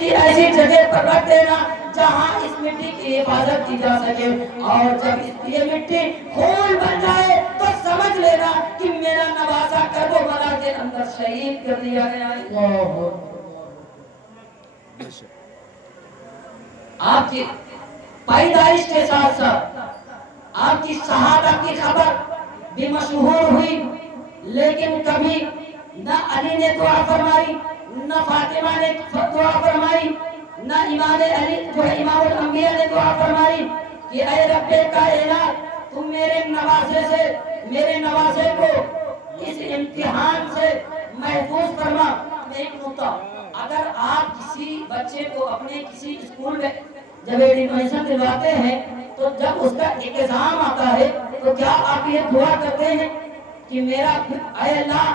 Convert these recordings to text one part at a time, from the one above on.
ایسی جگہ پر رکھ دینا جہاں اس مٹی کی حفاظت کی جا سکے، اور جب یہ مٹی خون بن جائے تو سمجھ لینا کہ میرا نواسا کربلا کے اندر شہید کر دیا گیا ہے۔ آپ کی پیدائش کے ساتھ ساتھ آپ کی شہادت کی خبر بھی مشہور ہوئی، لیکن کبھی نہ علی نے دعا فرمائی، نہ فاطمہ نے دعا فرمائی، نہ امام علی جو ہے امام الانبیاء نے دعا فرمائی کہ اے رب کائنات تم میرے نواسے کو اس امتحان سے محفوظ فرما۔ ایک نقطہ، اگر آپ کسی بچے کو اپنے کسی اسکول میں جب ایڈمیشن دلواتے ہیں تو جب اس کا ایگزام آتا ہے تو کیا آپ یہ دعا کرتے ہیں کہ میرا اے اللہ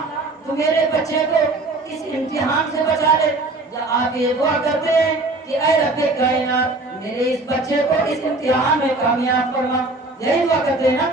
تو میرے بچے کو اس امتحان سے بچا لے، یا آپ یہ دعا کرتے ہیں کہ اے رب کائنات میرے اس بچے کو اس امتحان میں کامیاب فرما؟ یہی دعا کرتے ہیں نا،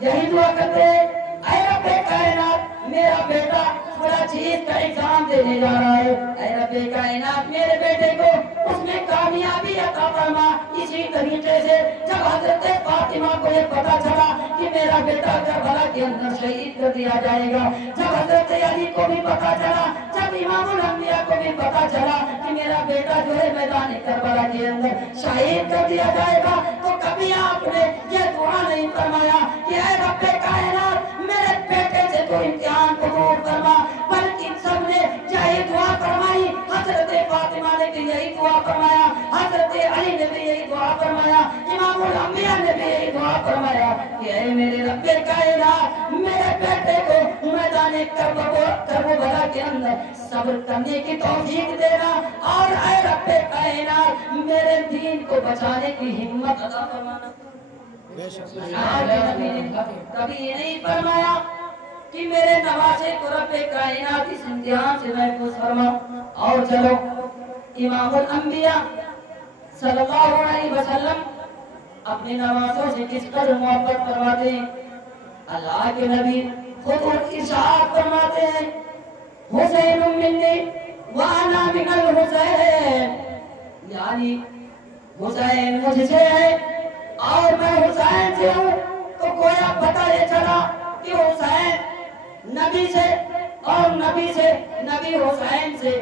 یہی دعا کرتے ہیں اے رب کائنات میرا بیٹا بڑا چیز کا ایگزام دینے جا رہا ہے، اے رب کائنات میرے بیٹے کو اس میں کامیابی عطا فرما۔ اسی طریقے سے جب حضرت فاطمہ کو یہ پتا چلا کہ میرا بیٹا کربلا کے اندر شہید کر دیا جائے گا، جب حضرت علی کو بھی پتا چلا، جب امام الانبیاء کو بھی پتا چلا کہ میرا بیٹا جو ہے میدان کربلا کے اندر شہید کر دیا جائے گا، تو کبھی آپ نے یہ دعا نہیں فرمایا کہ اے رب کائنات میرے بیٹے سے تو امتحان کو دور فرما، بلکہ سب نے یہی دعا فرمائی۔ حضرت فاطمہ نے بھی یہی دعا فرمایا، حضرت علی نے بھی یہی دعا فرمایا، امام الانبیاء نے بھی یہی دعا فرمایا کہ اے میرے رب کائنات میرے بیٹے کو میدان کربلا کے اندر صبر کرنے کی توفیق دینا، اور اے رب کائنات میرے دین کو بچانے کی ہمت عطا فرمانا۔ کبھی یہ نہیں فرمایا کہ میرے نواسے کو رب کائنات اس امتحان سے محفوظ فرما۔ اور چلو امام الانبیاء صلی اللہ علیہ وسلم اپنے نواسوں سے کس قدر محبت فرماتے ہیں، اللہ کے نبی خود ارشاد فرماتے ہیں حسین منی وانا من الحسین، یعنی حسین مجھ سے ہے اور میں حسین سے ہوں۔ تو گویا پتہ یہ چلا کہ حسین نبی سے اور نبی حسین سے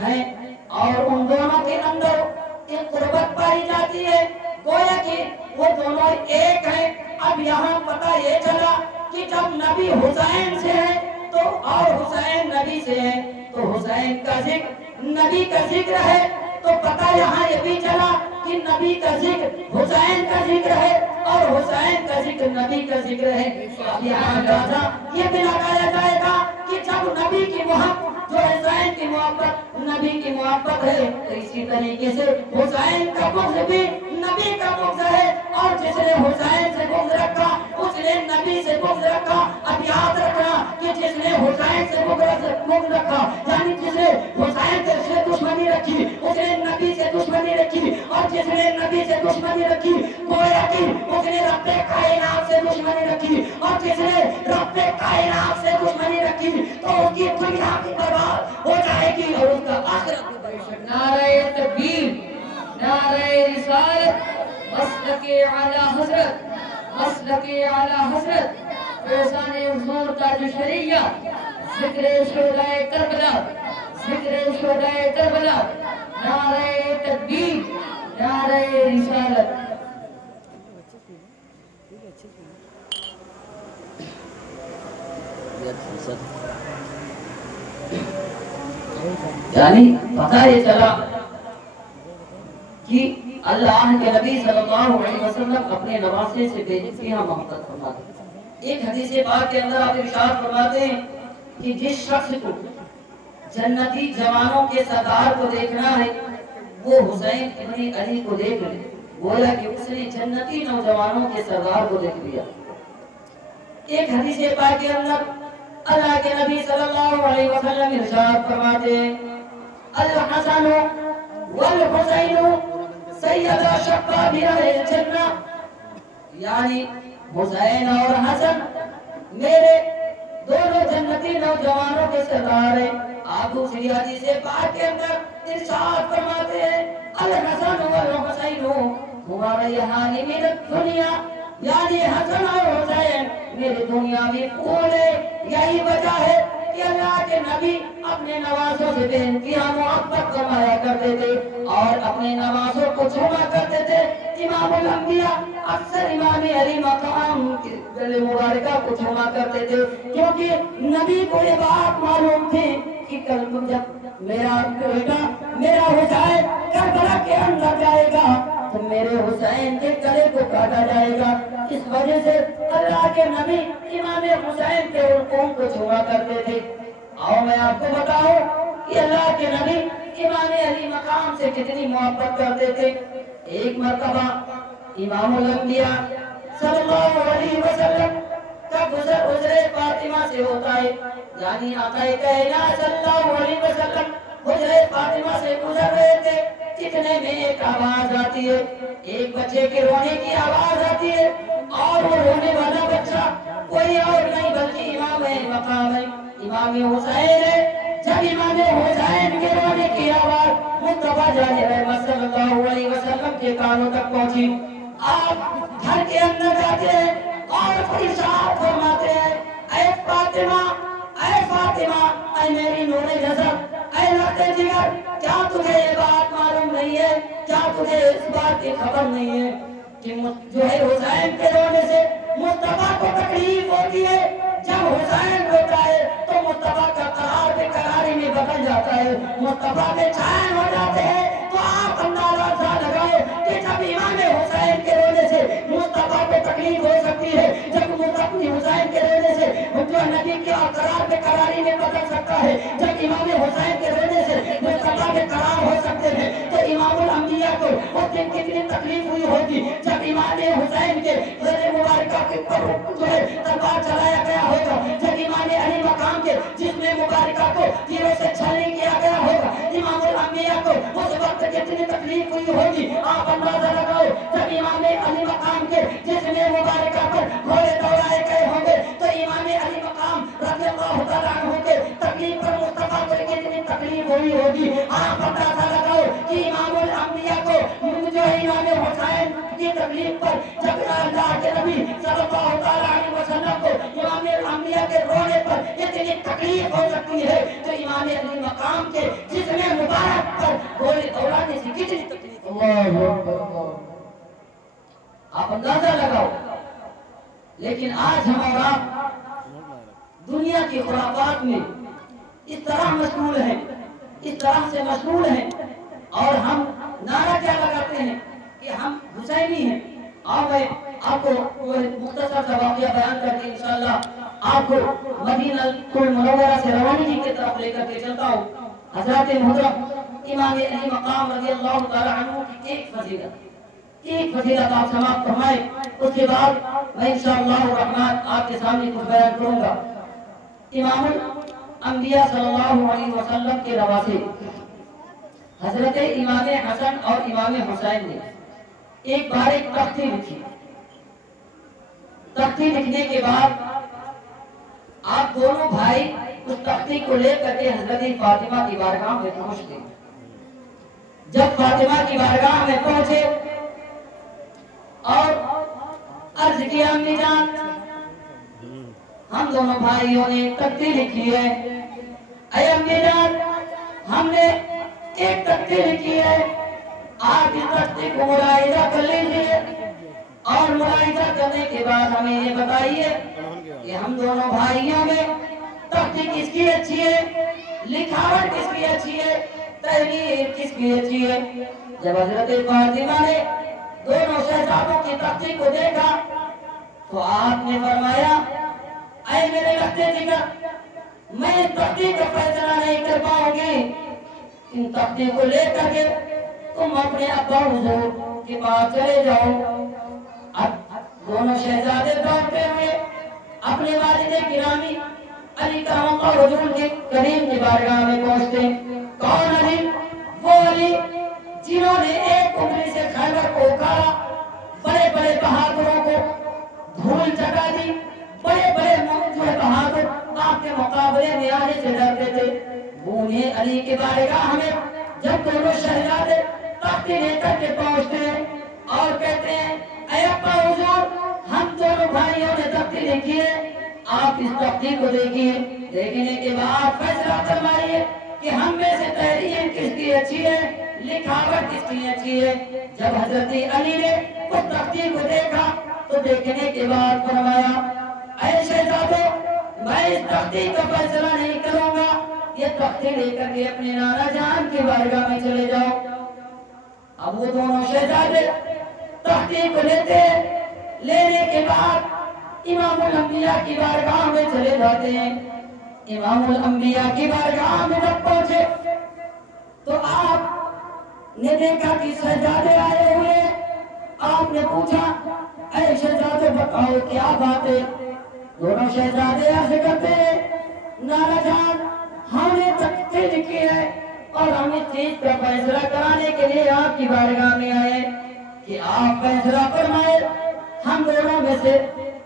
ہیں، اور ان دونوں کے اندر ایک قربت پائی جاتی ہے، گویا کہ وہ دونوں ایک ہیں۔ اب یہاں پتہ یہ چلا کہ جب نبی حسین سے ہے تو اور حسین نبی سے ہے تو حسین کا ذکر نبی کا ذکر ہے، تو پتہ یہاں یہ بھی چلا کہ نبی کا ذکر حسین کا ذکر ہے اور حسین کا ذکر نبی کا ذکر ہے۔ یہاں اندازہ یہ بھی لگایا جائے گا کہ جب نبی کی محبت جو حسین کی محبت نبی کی محبت ہے، تو اسی طریقے سے حسین کا بغض بھی نبی کا بغض ہے، اور جس نے حسین سے بغض رکھا اس نے نبی سے بغض رکھا۔ اب یاد رکھنا کہ جس نے حسین سے بغض رکھا یعنی جس نے حسین سے دشمنی رکھی اس نے نبی سے دشمنی رکھی، اور جس نے نبی سے دشمنی رکھی گویا کہ اس نے رب کائنات سے دشمنی رکھی، اور جس نے رب کائنات سے دشمنی رکھی تو اس کی دنیا بھی برباد ہو جائے گی اور اس کا آخرت بھی برباد۔ نعرہ تکبیر، نعرہ رسالت، مسلک اعلی حضرت، مسلک اعلی حضرت، فیضان حضور تاج شریعہ، ذکر شہداء کربلا، ذکر شہداء کربلا، نعرہ تکبیر، نعرہ رسالت۔ یعنی پتہ یہ چلا کہ اللہ کے نبی صلی اللہ علیہ وسلم اپنے نواسے سے بے انتہا محبت فرماتے ہیں۔ ایک حدیث پاک کے اندر آپ ارشاد فرماتے ہیں کہ جس شخص کو جنتی جوانوں کے سردار کو دیکھنا ہے وہ حسین ابن علی کو دیکھ لے، گویا کہ اس نے جنتی نوجوانوں کے سردار کو دیکھ لیا۔ ایک حدیث پاک کے اندر اللہ کے نبی صلی اللہ علیہ وسلم ارشاد فرماتے ہیں الحسن والحسین سیدا شباب اہل الجنہ، یعنی حسین اور حسن میرے دونوں جنتی نوجوانوں کے سردار ہیں۔ آپ دوسری حدیث پاک کے اندر ارشاد فرماتے ہیں الحسن والحسین ہوا ریحان من الدنیا، یعنی حسن اور حسین میرے دنیاوی پھول ہے۔ یہی وجہ ہے کہ اللہ کے نبی اپنے نوازوں سے بے انتہا محبت فرمایا کرتے تھے اور اپنے نوازوں کو چھوما کرتے تھے۔ امام الانبیاء اکثر امام علی مقام کے گلے مبارکہ کو چھوما کرتے تھے، کیونکہ نبی کو یہ بات معلوم تھی کہ کل جب میرا بیٹا میرا حسین کربلا کے اندر جائے گا تو میرے حسین کے گلے کو کاٹا جائے گا۔ اس وجہ سے اللہ کے نبی امام حسین کے حلقوں کو چھوا کرتے تھے۔ اور میں آپ کو بتاؤں کہ اللہ کے نبی امام علی مقام سے کتنی محبت کرتے تھے۔ ایک مرتبہ امام الانبیاء صلی اللہ علیہ وسلم کا گزر حجرہ فاطمہ سے ہوتا ہے، یعنی آقا کائنات صلی اللہ علیہ وسلم حجرہ فاطمہ سے گزر رہے تھے، اتنے میں ایک آواز آتی ہے، ایک بچے کے رونے کی آواز آتی ہے، اور وہ رونے والا بچہ کوئی اور نہیں بلکہ امام مقام ہے، امام حسین ہے۔ جب امام حسین کے رونے کی آواز مصطفیٰ جان رحمت صلی اللہ علیہ وسلم کے کانوں تک پہنچی، آپ گھر کے اندر جاتے ہیں اور ارشاد فرماتے ہیں اے فاطمہ، اے فاطمہ، اے میری نور نظر، اے لگتے جگر، کیا تجھے یہ بات معلوم نہیں ہے، کیا تجھے اس بات کی خبر نہیں ہے کہ جو ہے حسین کے رونے سے مصطفیٰ کو تکلیف ہوتی ہے؟ جب حسین روتا ہے تو مصطفیٰ کا قرار بے قراری میں بدل جاتا ہے، مصطفیٰ بے چین ہو جاتے ہیں۔ تو آپ اندازہ لگائے کہ جب امام حسین کے رونے سے مصطفیٰ کو تکلیف ہو سکتی ہے، جب مصطفیٰ حسین کے رونے سے جو نبی کے قرار بے قراری میں بدل سکتا ہے، جب امام حسین کے رونے سے مصطفیٰ بے قرار ہو سکتے ہیں، تو امام الانبیاء کو اس دن کتنی تکلیف ہوئی ہوگی جب امام حسین کے غیر مبارکہ کے پر جو ہے تلوار چلایا گیا ہوگا، جب امام علی مقام کے جسم مبارکہ کو تیروں سے چھلنی کیا گیا ہوگا، امام الانبیاء کو اس وقت کتنی تکلیف ہوئی ہوگی آپ اندازہ لگاؤ۔ جب امام علی مقام کے جسم مبارکہ پر گھوڑے دوڑائے گئے ہوں گے تو امام علی مقام رضی اللہ تعالیٰ عنہ کے تکلیف پر مصطفیٰ کو کتنی تکلیف ہوئی ہوگی آپ اندازہ لگاؤ کہ امام الانبیاء کو جو ہے امام حسین کی تکلیف پر جب اللہ کے نبی صلی اللہ تعالیٰ علیہ وسلم کو امام الانبیاء کے رونے پر اتنی تکلیف ہو سکتی ہے تو امام علی مقام کے جسم مبارک پر گھوڑے دوڑانے سے کتنی تکلیف ہوگی آپ اندازہ لگاؤ۔ لیکن آج ہمارا دنیا کی خرافات میں اس طرح مشغول ہیں، اس طرح سے مشغول ہیں، اور ہم نعرہ کیا لگاتے ہیں کہ ہم حسینی ہیں۔ اور میں آپ کو مختصر سا واقعہ بیان کر کے انشاءاللہ آپ کو مدینہ المنورہ سے روانگی کی طرف لے کر کے چلتا ہوں۔ حضرت محترم امام علی مقام رضی اللہ تعالی عنہ کی ایک فضیلت آپ سماعت فرمائیں، اس کے بعد میں انشاءاللہ الرحمن آپ کے سامنے کچھ بیان کروں گا۔ امام الانبیاء صلی اللہ علیہ وسلم کے نواسے حضرت امام حسن اور امام حسین نے ایک بار ایک تختی لکھی۔ تختی لکھنے کے بعد آپ دونوں بھائی اس تختی کو لے کر کے حضرت فاطمہ کی بارگاہ میں پہنچتے۔ جب فاطمہ کی بارگاہ میں پہنچے اور عرض کیا امی جان ہم دونوں بھائیوں نے تختی لکھی ہے، اے امی جان ہم نے ایک تختی لکھی ہے، آپ اس تختی کو ملاحظہ کر لیجیے اور ملاحظہ کرنے کے بعد ہمیں یہ بتائیے کہ ہم دونوں بھائیوں میں تختی کس کی اچھی ہے، لکھاوٹ کس کی اچھی ہے، تحریر کس کی اچھی ہے۔ جب حضرت فاطمہ نے دونوں شہزادوں کی تختی کو دیکھا تو آپ نے فرمایا اے میرے لگتے جگر میں اس تختی کا فیصلہ نہیں کر پاؤں گی، ان تختی کو لے کر کے تم اپنے ابا حضور کے پاس چلے جاؤ۔ اب دونوں شہزادے دوڑتے ہوئے اپنے والد گرامی علی کرم اللہ حضور کے کریم کی بارگاہ میں پہنچتے۔ کون علی؟ وہ علی جنہوں نے ایک انگلی سے خیبر کو اکھاڑا، بڑے بڑے بہادروں کو دھول چٹا دی، بڑے بڑے بہادر آپ کے مقابلے میں آنے سے ڈرتے تھے۔ وہ انہیں علی کے بارگاہ میں جب دونوں شہزادے تختی لے کر کے پہنچتے ہیں اور کہتے ہیں اے ابا حضور ہم دونوں بھائیوں نے تختی لکھی ہے، آپ اس تختی کو دیکھیے، دیکھنے کے بعد فیصلہ فرمائیے کہ ہم میں سے تحریر کس کی اچھی ہے، لکھاوٹ کس کی اچھی ہے۔ جب حضرت علی نے اس تختی کو دیکھا تو دیکھنے کے بعد فرمایا اے شہزادو میں اس تختی کا فیصلہ نہیں کروں گا، یہ تختی لے کر کے اپنے نانا جان کی بارگاہ میں چلے جاؤ۔ اب وہ دونوں شہزادے تختی کو لیتے ہیں، لینے کے بعد امام الانبیاء کی بارگاہ میں چلے جاتے ہیں۔ امام الانبیاء کی بارگاہ میں جب پہنچے تو آپ نے دیکھا کہ شہزادے آئے ہوئے، آپ نے پوچھا اے شہزادے بتاؤ کیا بات ہے؟ دونوں شہزادے ایسے کرتے ہیں نانا جان ہم نے تختی لکھی ہے اور ہم اس چیز کا فیصلہ کرانے کے لیے آپ کی بارگاہ میں آئے کہ آپ فیصلہ فرمائے ہم دونوں میں سے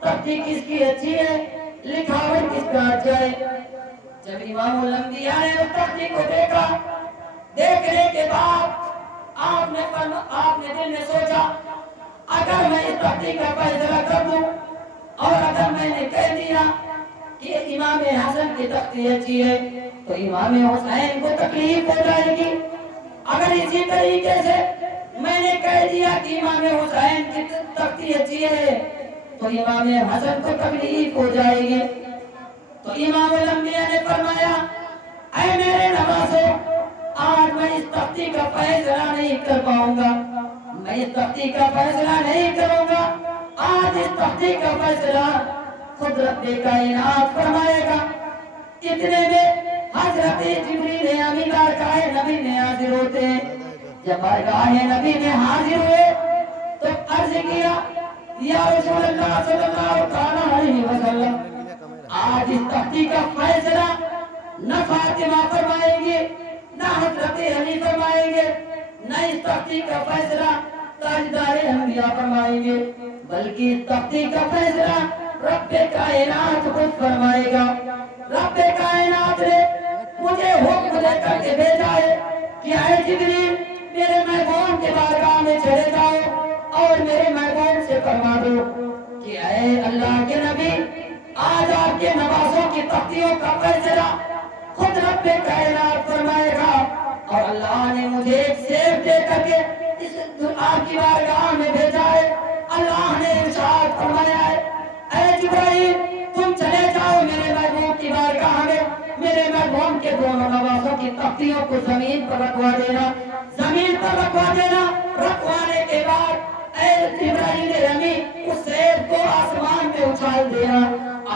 تختی کس کی اچھی ہے، لکھاوٹ کس کا اچھا ہے۔ جب امام الانبیاء نے اس تختی کو دیکھا، دیکھنے کے بعد آپ نے دل میں سوچا اگر میں اس تختی کا فیصلہ کر دوں اور اگر میں نے کہہ دیا کہ امام حسن کی تختی اچھی ہے تو امام حسین کو تکلیف ہو جائے گی، اگر اسی طریقے سے میں نے کہہ دیا کہ امام حسین کی تختی اچھی ہے تو امام حسن کو تکلیف ہو جائے گی۔ تو امام الانبیاء نے فرمایا اے میرے نوازو آج میں اس تختی کا فیصلہ نہیں کر پاؤں گا، میں اس تختی کا فیصلہ نہیں کروں گا، آج اس تختی کا فیصلہ خود رب کائنات فرمائے گا۔ اتنے میں حضرت جبریل امین بارگاہ نبی میں حاضر ہوتے ہیں۔ جب بارگاہ نبی میں حاضر ہوئے تو عرض کیا یا رسول اللہ صلی اللہ علیہ وسلم آج اس تختی کا فیصلہ نہ فاطمہ فرمائیں گے نہ حضرت علی فرمائیں گے، نہ اس تختی کا فیصلہ تاجدار انبیاء فرمائیں گے، بلکہ اس تختی کا فیصلہ رب کائنات خود فرمائے گا۔ رب کائنات نے مجھے حکم دے کر کے بھیجا ہے کہ اے جبریل میرے محبوب کے بارگاہ میں چلے جاؤ اور میرے محبوب سے فرما دو کہ اے اللہ کے نبی آج آپ کے نوازوں کی تختیوں کا فیصلہ خود رب کائنات فرمائے گا۔ اور اللہ نے مجھے ایک سیف دے کر کے اس آپ کی بارگاہ میں بھیجا ہے۔ اللہ نے ارشاد فرمایا ہے اے جبرائیل تم چلے جاؤ میرے محبوب کی بارگاہ میں، میرے محبوب کے دونوں نوازوں کی تختیوں کو زمین پر رکھوا دینا، زمین پر رکھوا دینا۔ رکھوانے کے بعد اے جبرائیل امین اس سیف کو آسمان میں اچھال دینا،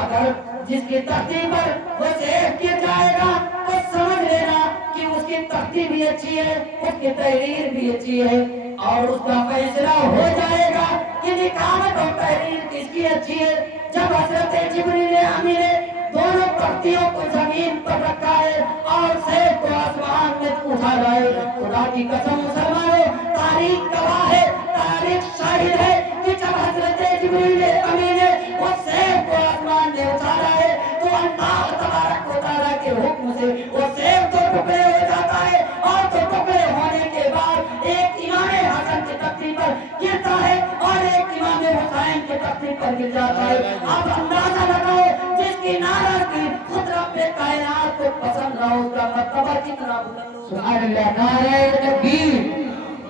اگر جس کی تختی پر وہ سیف گر جائے گا تو سمجھ لینا کہ اس کی تختی بھی اچھی ہے، اس کی تحریر بھی اچھی ہے، اور اس کا فیصلہ ہو جائے گا کہ لکھاوٹ اور تحریر کس کی اچھی ہے۔ جب حضرت جبریل امین نے دونوں تختیوں کو زمین پر رکھا ہے اور سیف کو آسمان میں اٹھایا ہے، خدا کی قسم مسلمانوں تاریخ گواہ ہے، تاریخ شاہد ہے کہ جب حضرت جبریل امین نے وہ سیف کو آسمان میں اٹھایا ہے تو اللہ تبارک و تعالیٰ کے حکم سے وہ سیف تو ٹکڑے ہو جاتا ہے، اور تو ٹکڑے ہونے کے بعد ایک امام حسن کی تختی پر گرتا ہے اور ایک امام حسین کی تختی پر گر جاتا ہے۔ اب اندازہ لگاؤ جس کی ناراضگی خود رب کائنات کو پسند نہ ہو اس کا مرتبہ کتنا بلند ہو۔ سبحان اللہ، نعرہ تکبیر،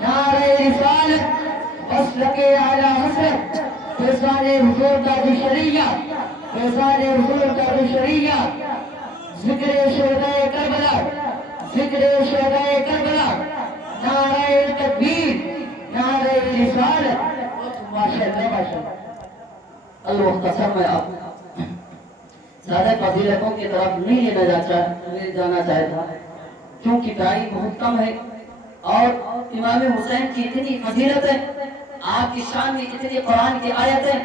نعرہ رسالت، مسلک اعلی حضرت، فیضان حضور تاج شریعہ، فیضان حضور تاج شریعہ، ذکر شہدائے کربلا، ذکر شہدائے کربلا، نعرہ تکبیر، نعرہ رسالت۔ ماشاءاللہ ماشاءاللہ۔ المختصر میں آپ زیادہ فضیلتوں کی طرف نہیں جانا چاہتا کیونکہ ٹائم بہت کم ہے، اور امام حسین کی اتنی فضیلت ہے، آپ کی شان میں اتنی قرآن کی آیتیں،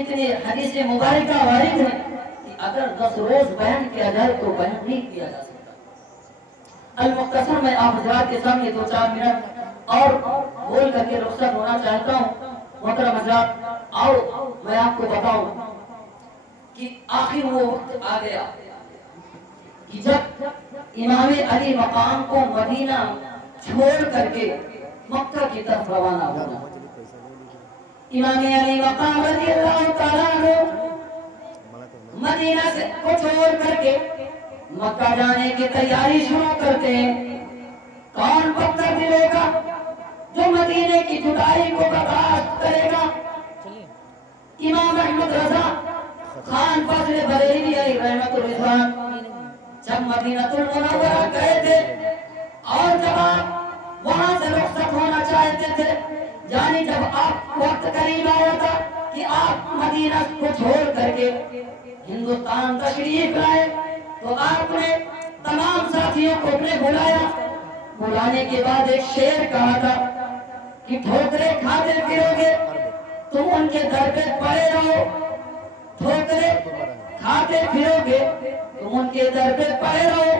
اتنی حدیث مبارکہ وارد ہیں کہ اگر 10 روز بیان کیا جائے تو بیان نہیں کیا جا سکتا۔ المختصر میں آپ حضرات کے سامنے 2-4 منٹ اور بول کر کے رخصت ہونا چاہتا ہوں۔ محترم حضرات آؤ میں آپ کو بتاؤں کہ آخر وہ وقت آ گیا کہ جب امام علی مقام کو مدینہ چھوڑ کر کے مکہ کی طرف روانہ ہونا۔ امام علی مقام رضی اللہ تعالیٰ عنہ مدینہ سے کو چھوڑ کر کے مکہ جانے کی تیاری شروع کرتے ہیں۔ کون پتھر دلے گا جو مدینے کی جدائی کو برداشت کرے گا؟ امام احمد رضا خان فضل بریلوی علیہ رحمت الرضوان جب مدینہ المنورہ گئے تھے اور جب آپ وہاں سے رخصت ہونا چاہتے تھے، یعنی جب آپ وقت قریب آیا تھا کہ آپ مدینہ کو چھوڑ کر کے ہندوستان تشریف لائے، تو آپ نے تمام ساتھیوں کو اپنے بلانے کے بعد ایک شعر کہا تھا کہ ٹھوکرے کھاتے پھرو گے تم ان کے در پہ پڑے رہو، ٹھوکرے کھاتے پھرو گے تم ان کے در پہ پڑے رہو،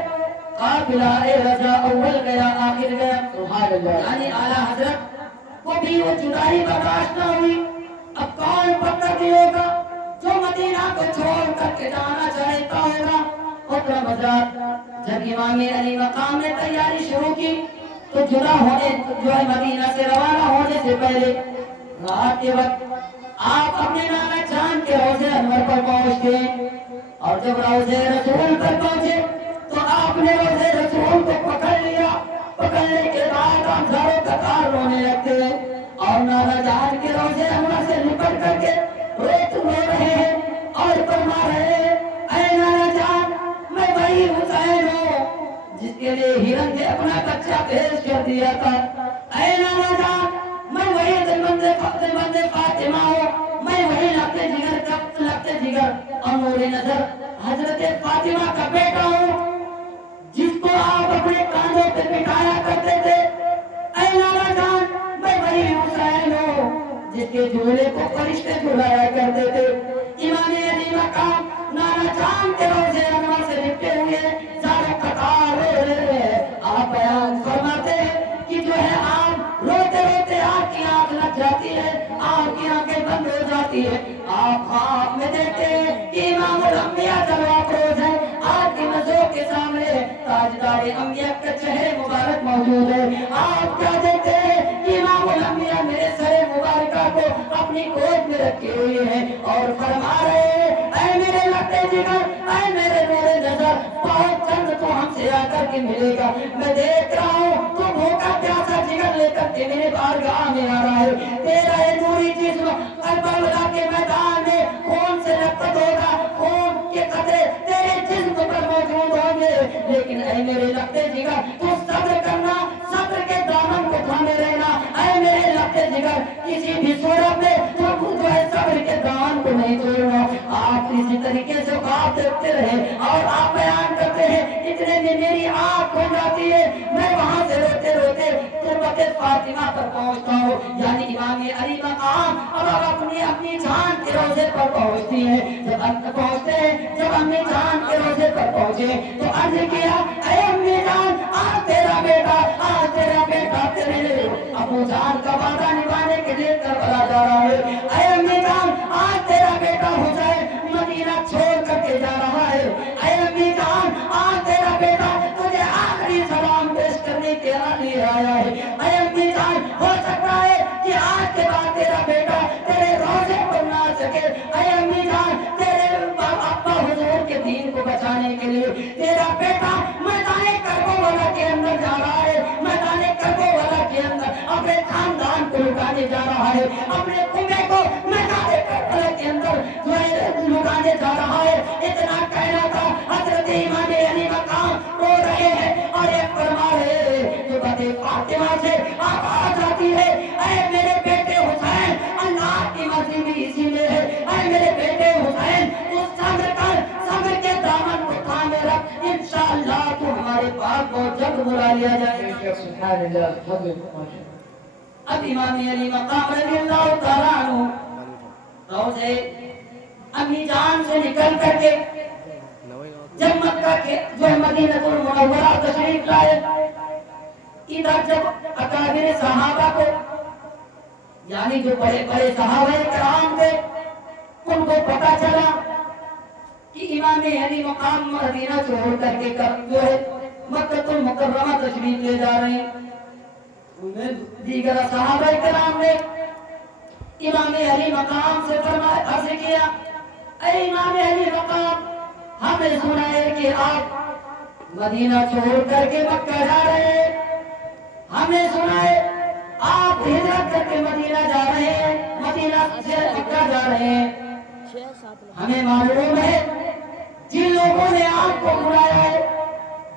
قافلہ رضا اول گیا آخر گیا، سبحان اللہ۔ یعنی اعلیٰ حضرت کو بھی وہ جدائی برداشت نہ ہوئی۔ اب کون پتہ دے گا جو مدینہ کو چھوڑ کر کے جانا چاہتا ہوگا؟ محترم حضرات، جب امام علی مقام نے تیاری شروع کی تو جدا ہونے جو ہے مدینہ سے روانہ ہونے سے پہلے رات کے وقت آپ اپنے نانا جان کے روضے انور پر پہنچتے ہیں، اور جب روضے رسول پر پہنچے تو آپ نے روضے رسول کو پکڑ لیا۔ پکڑنے کے بعد آپ زاروں قطار رونے لگتے ہیں اور نانا جان کے روضے انور سے لپٹ کر کے رو رہے ہیں اور فرما رہے ہیں، اے نانا جان، میں وہی حسین ہوں جس کے لیے ہرن نے اپنا بچہ پیش کر دیا تھا۔ اے نانا جان، میں وہی دلبند فاطمہ ہوں، میں وہی لگتے جگر اور نور نظر حضرت فاطمہ کا بیٹا ہوں جس کو آپ اپنے کاندھوں پہ بٹھایا کرتے تھے۔ اے نانا جان، میں وہی حسین ہوں جس کے جھولے کو فرشتے جھلایا کرتے تھے۔ امام علی مقام نانا جان کے روضے انور سے لپٹے ہوئے سارے قطار رو رہے ہیں۔ آپ بیان فرماتے ہیں کہ جو ہے آپ روتے روتے آپ کی آنکھ لگ جاتی ہے، آپ کی آنکھیں بند ہو جاتی ہے۔ آپ خواب میں دیکھتے ہیں کہ امام الانبیاء جلوہ افروز ہے، آپ کی نظروں کے سامنے تاجدار انبیاء کا چہرے مبارک موجود ہے۔ آپ کیا دیکھتے ہیں کہ امام الانبیاء میرے سر مبارکہ کو اپنی گود میں رکھے ہوئے ہیں اور فرما رہے ہیں، اے میرے لگتے جگر، اے میرے نور نظر، بہت جلد تو ہم سے آ کر کے ملے گا۔ میں دیکھ رہا ہوں تو بھوکا پیاسا جگر لے کر کے میرے بارگاہ میں آ رہا ہے۔ تیرا یہ نوری جسم کربلا کے میدان میں خون سے لطخت ہوگا، خون کے قطرے تیرے جسم پر موجود ہوں گے، لیکن اے میرے لگتے جگر تو صبر کرنا، صبر کے دامن کو تھامے رہنا۔ اے میرے لگتے جگر کسی بھی صورت میں تو جو ہے صبر کے دامن کو نہیں توڑنا۔ آپ اسی طریقے سے خواب دیکھتے رہے اور آپ بیان کرتے ہیں، اتنے میں میری آنکھ کھل جاتی ہے، میں وہاں سے روتے روتے قربت فاطمہ پر پہنچتا ہوں، یعنی امام علی مقام اب اپنی جان کے روضے پر پہنچتی ہے۔ جب ہم پہنچتے ہیں، جب امی جان کے روضے پر پہنچے تو عرض کیا، اے امی جان، آج تیرا بیٹا تیرے ابو جان کا وعدہ نبھانے کے لیے کربلا جا رہا ہے۔ اے امی جان، آج تیرا بیٹا حسین مدینہ چھوڑ کر کے جا رہا ہے۔ اے امی جان، آج تیرا بیٹا تجھے آخری سلام پیش کرنے کے لیے آیا ہے۔ اے امی جان، ہو سکتا ہے کہ آج کے بعد تیرا بیٹا تیرے روضے پر نہ آ سکے۔ اے امی جان، تیرے ابا حضور کے دین کو بچانے کے لیے تیرا بیٹا میدان کربلا کے اندر جا رہا ہے، میدان کربلا کے اندر اپنے خاندان کو لٹانے جا رہا ہے، اپنے کنبے کو میدان کربلا کے اندر لٹانے جا رہا ہے۔ اتنا کہنا تھا، حضرت امام علی مقام رو رہے ہیں اور ایک فرما رہے ہیں جو باتیں فاطمہ سے آواز آتی ہے، اے میرے بیٹے حسین، اللہ کی مرضی بھی اسی میں ہے۔ اے میرے بیٹے حسین، تو صبر کر، صبر کے دامن کو تھامے رکھ، انشاءاللہ تو ہمارے پاس بہت جلد بلا لیا جائے گا۔ سبحان اللہ۔ اب امام علی مقام رضی اللہ تعالیٰ عنہ روضے امی جان سے نکل کر کے جب مکہ کے جو مدینہ المنورہ تشریف لائے، ادھر جب اکابر صحابہ کو یعنی جو بڑے بڑے صحابہ کرام تھے ان کو پتا چلا کہ امام علی مقام مدینہ چھوڑ کر کے جو ہے مکہ المکرمہ تشریف لے جا رہے ہیں، دیگر صحابہ کرام نے امام علی مقام سے فرمایا عرض کیا اے امام علی مقام ہم نے سنا ہے کہ آپ مدینہ چھوڑ کر کے مکہ جا رہے ہیں ہم نے سنا ہے آپ ہجرت کر کے مدینہ جا رہے ہیں مدینہ سے مکہ جا رہے ہیں ہمیں معلوم ہے جن لوگوں نے آپ کو بلایا ہے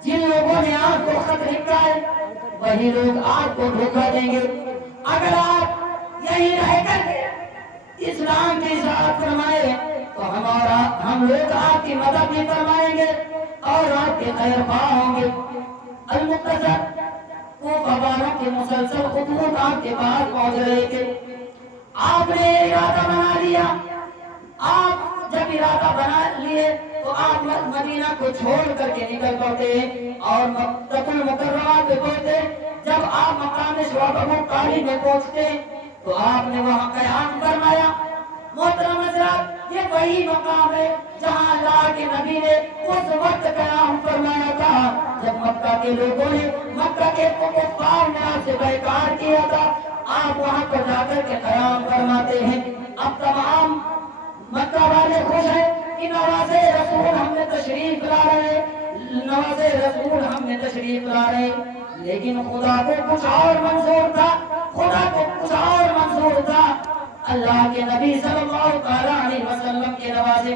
جن لوگوں نے آپ کو خط لکھا ہے وہی لوگ آپ کو دھوکہ دیں گے اگر آپ یہی رہ کر اسلام کی اطاعت فرمائے تو ہم لوگ آپ کی مدد بھی فرمائیں گے اور آپ کے خیر خواہ ہوں گے المختصر کوفہ والوں کے مسلسل خطوط آپ کے پاس پہنچ رہے تھے آپ نے ارادہ بنا لیا آپ جب ارادہ بنا لیے تو آپ مدینہ کو چھوڑ کر کے نکل پڑتے اور مکہ المکرمہ پہ پہنچتے جب آپ مقام شعب الطاری میں پہنچتے تو آپ نے وہاں قیام فرمایا محترم حضرات یہ وہی مقام ہے جہاں اللہ کے نبی نے اس وقت قیام فرمایا تھا جب مکہ کے لوگوں نے مکہ کے کفار نے آپ سے بیکار کیا تھا آپ وہاں پر جا کر کے قیام فرماتے ہیں اب تمام مکہ والے خوش ہیں کہ نواز رسول ہم نے تشریف لا رہے نواز رسول ہم نے تشریف لا رہے لیکن خدا کو کچھ اور منظور تھا خدا کو کچھ اور منظور تھا اللہ کے نبی صلی اللہ علیہ وسلم کے نوازے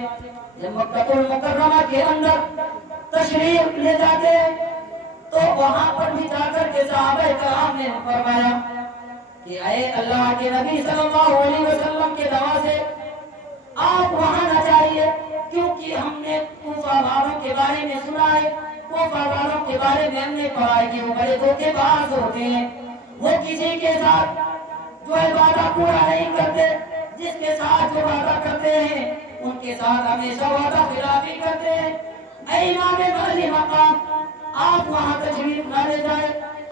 جب مکہ المکرمہ کے اندر تشریف لے جاتے تو وہاں پر بھی جا کر کے صحابہ کرام نے فرمایا کہ اے اللہ کے نبی صلی اللہ علیہ وسلم کے نوازے آپ وہاں نہ جائیے کیونکہ ہم نے کوفہ والوں کے بارے میں سنا ہے کوفہ والوں کے بارے میں ہم نے پڑھا ہے کہ وہ بڑے دھوکے باز ہوتے ہیں وہ کسی کے ساتھ جو وعدہ پورا نہیں کرتے جس کے ساتھ جو وعدہ کرتے ہیں ان کے ساتھ ہمیشہ وعدہ خلافی کرتے ہیں اے امام علی مقام آپ وہاں تشریف نہ لے جائیں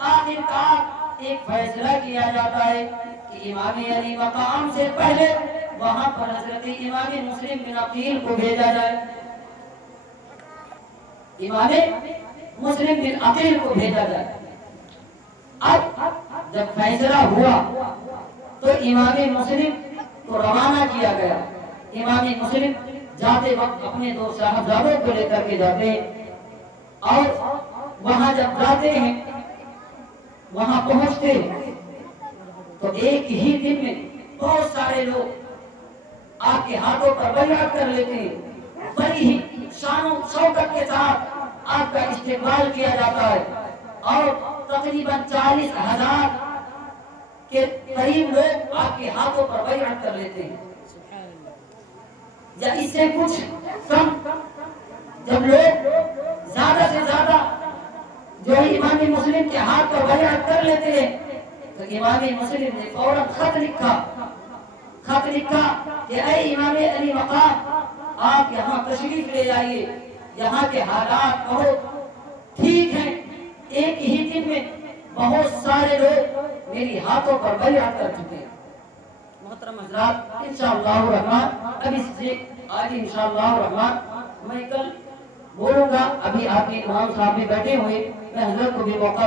آخرکار ایک فیصلہ کیا جاتا ہے کہ امام علی مقام سے پہلے وہاں پر حضرت امام مسلم بن عقیل کو بھیجا جائے امام مسلم بن عقیل کو بھیجا جائے اب جب فیصلہ ہوا تو امام مسلم کو روانہ کیا گیا امام مسلم جاتے وقت اپنے دو صاحبزادوں کو لے کر کے جاتے ہیں اور وہاں جب جاتے ہیں وہاں پہنچتے تو ایک ہی دن میں بہت سارے لوگ آپ کے ہاتھوں پر بیعت کر لیتے ہیں بڑی ہی شان و شوکت کے ساتھ آپ کا استقبال کیا جاتا ہے اور تقریباً 40,000 کے قریب لوگ آپ کے ہاتھوں پر بیعت کر لیتے ہیں یا اس سے کچھ کم جب لوگ زیادہ سے زیادہ جو امام مسلم کے ہاتھ پر بیعت کر لیتے ہیں تو امام مسلم نے فوراً خط لکھا کہ اے امام علی مقام آپ یہاں تشریف لے آئیے یہاں کے حالات بہت ٹھیک ہیں ایک ہی دن میں بہت سارے لوگ میری ہاتھوں پر بیعت کر چکے ہیں محترم حضرات انشاءاللہ الرحمن اب اس سے آج انشاءاللہ الرحمن میں کل بولوں گا ابھی آپ کے امام صاحب بھی بیٹھے ہوئے میں حضرت کو بھی موقع